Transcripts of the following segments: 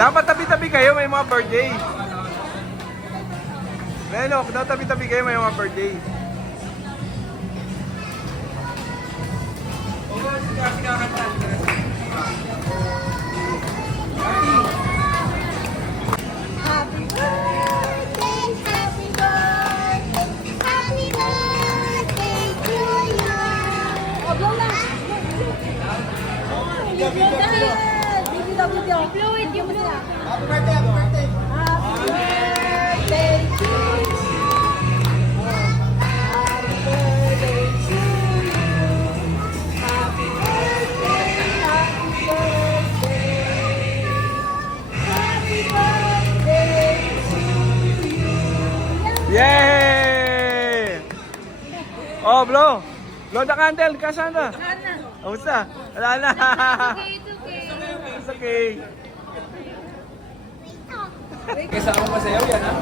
Dapat tabi-tabi kayo, may mga birthday. Lenok, dapat tabi-tabi kayo, may mga birthday. Happy birthday, happy birthday to you. Oh, blow na. Blow it, yung blow. Happy birthday, happy birthday. Happy birthday to you. Happy birthday to you. Happy birthday, happy birthday. Happy birthday to you. Yay! Oh, blow! Blow the candle, Cassandra. Kamusta? Wala na. It's okay. Kesa ako masayaw yan, ha?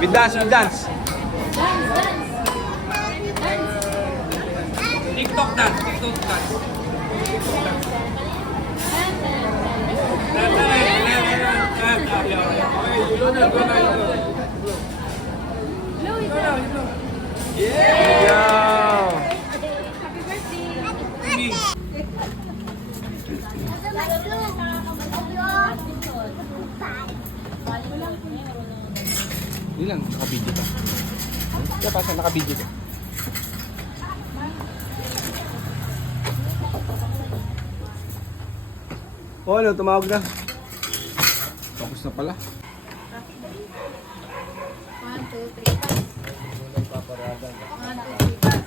With dance, with dance. TikTok dance, TikTok dance. Yeah! Hindi lang, naka-video ka. Kaya pa sa naka-video ka. Oh, ano, tumawag na. Tapos na pala. 1, 2, 3, pass. 1, 2, 3, pass.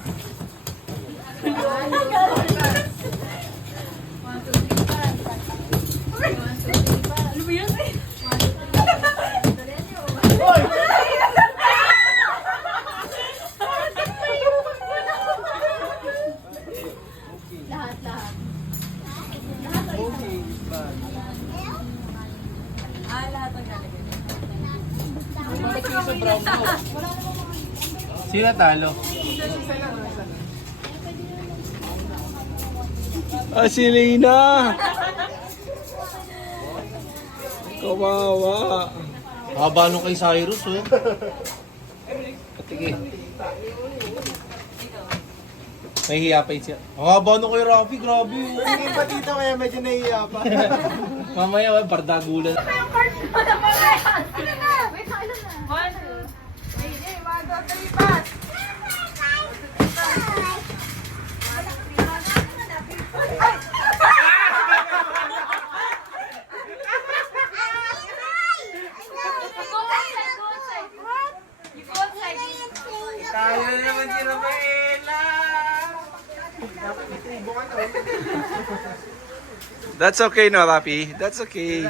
Ano ba yan eh? Lahat. Lahat ang lalagay. Sino talo? Ah, si Lina! Kawawa! Haba nung kay Cyrus, oh. Patige. May hiya pa siya. Haba nung kay Rafi, grabe. Hindi pa dito kaya medyo nahiya pa. Mamaya, bardagulan. Tayo na naman si Rafaela! That's okay, no, Rafi? That's okay.